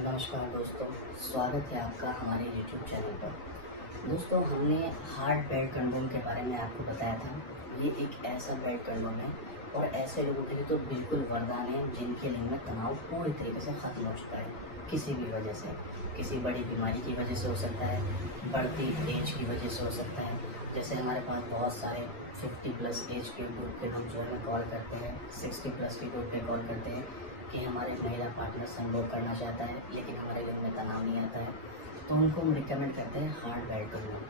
नमस्कार दोस्तों, स्वागत है आपका हमारे YouTube चैनल पर। दोस्तों, हमने हार्ड बेड कंडोम के बारे में आपको बताया था। ये एक ऐसा बेड कंडोम है और ऐसे लोगों के लिए तो बिल्कुल वरदान है जिनके लिंग में तनाव पूरी तरीके से ख़त्म हो चुका है। किसी भी वजह से, किसी बड़ी बीमारी की वजह से हो सकता है, बढ़ती एज की वजह से हो सकता है। जैसे हमारे पास बहुत सारे 50+ एज के ग्रुप पे हम जो है कॉल करते हैं, 60+ के ग्रुप पे कॉल करते हैं कि हमारे महिला पार्टनर संभोग करना चाहता है लेकिन हमारे घर में तनाव नहीं आता है, तो उनको हम रिकमेंड करते हैं हार्ड बेड कंडोम।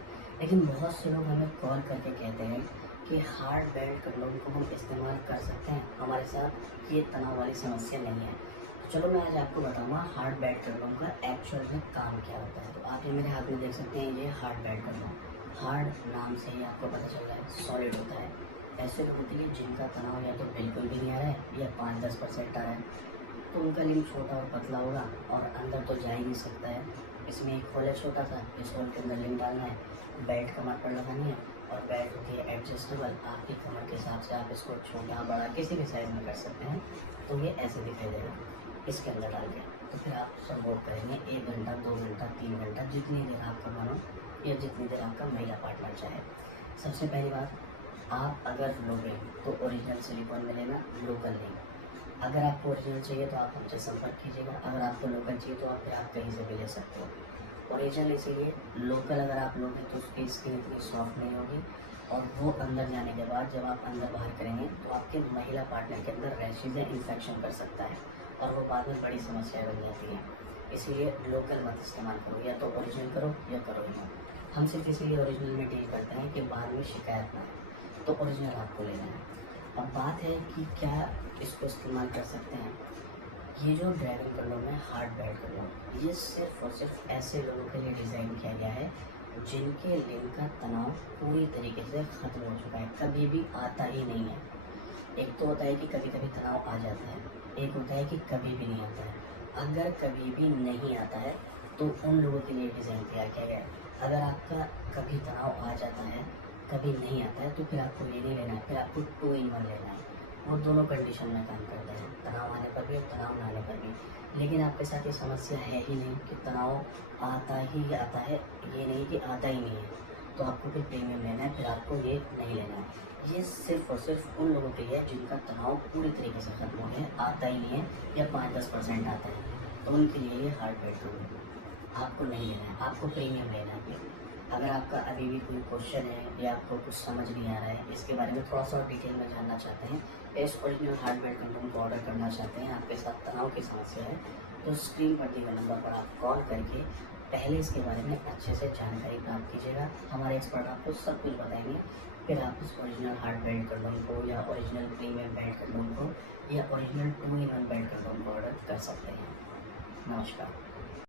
लेकिन बहुत से लोग हमें कॉल करके कहते हैं कि हार्ड बेड कंडोम को हम इस्तेमाल कर सकते हैं, हमारे साथ ये तनाव वाली समस्या नहीं है। तो चलो मैं आज आपको बताऊंगा हार्ड बेड कंडोम का एक्चुअल में काम क्या होता है। तो आप ये मेरे हाथ में देख सकते हैं, ये हार्ड बेड कंडोम। हार्ड नाम से ही आपको पता चल रहा है सॉलिड होता है। ऐसे लोगों के लिए जिनका तनाव या तो बिल्कुल भी नहीं आ रहा है या 5-10% आ रहा है, तो उनका लिंग छोटा और पतला होगा और अंदर तो जा ही नहीं सकता है। इसमें एक होल है छोटा सा, इस होल के अंदर लिंग डालना है, बेल्ट कमर पर लगानी है और बेल्ट होती है एडजस्टेबल। आपकी कमर के हिसाब से आप इसको छोटा बड़ा किसी भी साइज़ में कर सकते हैं। तो ये ऐसे दिखाई देगा इसके अंदर डाल के। तो फिर आप संभोग करेंगे 1 घंटा, 2 घंटा, 3 घंटा, जितनी देर आपका मन हो या जितनी देर आपका महिला पार्टनर चाहे। सबसे पहली बात, आप अगर लोगे तो ओरिजिनल सिलिकॉन में लेना, लोकल नहीं। अगर आपको ओरिजिनल चाहिए तो आप हमसे संपर्क कीजिएगा, अगर आपको लोकल चाहिए तो फिर आप कहीं से भी ले सकते हो। ओरिजिनल इसीलिए, लोकल अगर आप लोगे तो उसकी स्किन इतनी सॉफ्ट नहीं होगी और वो अंदर जाने के बाद जब आप अंदर बाहर करेंगे तो आपके महिला पार्टनर के अंदर रैशेज या इन्फेक्शन कर सकता है और वो बाद में बड़ी समस्या बन जाती है। इसीलिए लोकल मत इस्तेमाल करो, या तो ओरिजिनल करो या करो ही मत। हम सिर्फ इसीलिए ओरिजिनल में डील करते हैं कि बाद में शिकायत ना आए, तो ओरिजिनल आपको लेना है। अब बात है कि क्या इसको इस्तेमाल कर सकते हैं। ये जो ड्रैगन कंडोम है, हार्ड बेड कंडोम, ये सिर्फ और सिर्फ ऐसे लोगों के लिए डिज़ाइन किया गया है जिनके लिंग का तनाव पूरी तरीके से ख़त्म हो चुका है, कभी भी आता ही नहीं है। एक तो होता है कि कभी कभी तनाव आ जाता है, एक होता है कि कभी भी नहीं आता है। अगर कभी भी नहीं आता है तो उन लोगों के लिए डिज़ाइन तैयार किया गया है। अगर आपका कभी तनाव आ जाता है, कभी नहीं आता है, तो फिर आपको ये नहीं लेना है, फिर आपको 2 in 1 लेना है। वो दोनों कंडीशन में काम करता है, तनाव आने पर भी और तनाव ना आने पर भी। लेकिन आपके साथ ये समस्या है ही नहीं कि तनाव आता ही आता है, ये नहीं कि आता ही नहीं है, तो आपको फिर प्रीमियम लेना है, फिर आपको ये नहीं लेना है। ये सिर्फ और सिर्फ उन लोगों के लिए है जिनका तनाव पूरी तरीके से खत्म हो गया है, आता ही नहीं है या 5-10% आता है, तो उनके लिए ये हार्ड बेड है। आपको नहीं लेना है, आपको प्रीमियम लेना है। अगर आपका अभी भी कोई क्वेश्चन है या आपको कुछ समझ नहीं आ रहा है, इसके बारे में थोड़ा सा और डिटेल में जानना चाहते हैं, इस ओरिजिनल हार्ड बेड कंडोम को ऑर्डर करना चाहते हैं, आपके साथ तनाव की समस्या है, तो स्क्रीन पर दिए गए नंबर पर आप कॉल करके पहले इसके बारे में अच्छे से जानकारी प्राप्त कीजिएगा। हमारे एक्सपर्ट आपको सब कुछ बताएंगे, फिर आप उस ओरिजिनल हार्ड बेड कंडोम को या ओरिजिनल प्रीमियम बेड कंडोम को या ओरिजिनल 2 in 1 बेड कंडोम को ऑर्डर कर सकते हैं। नमस्कार।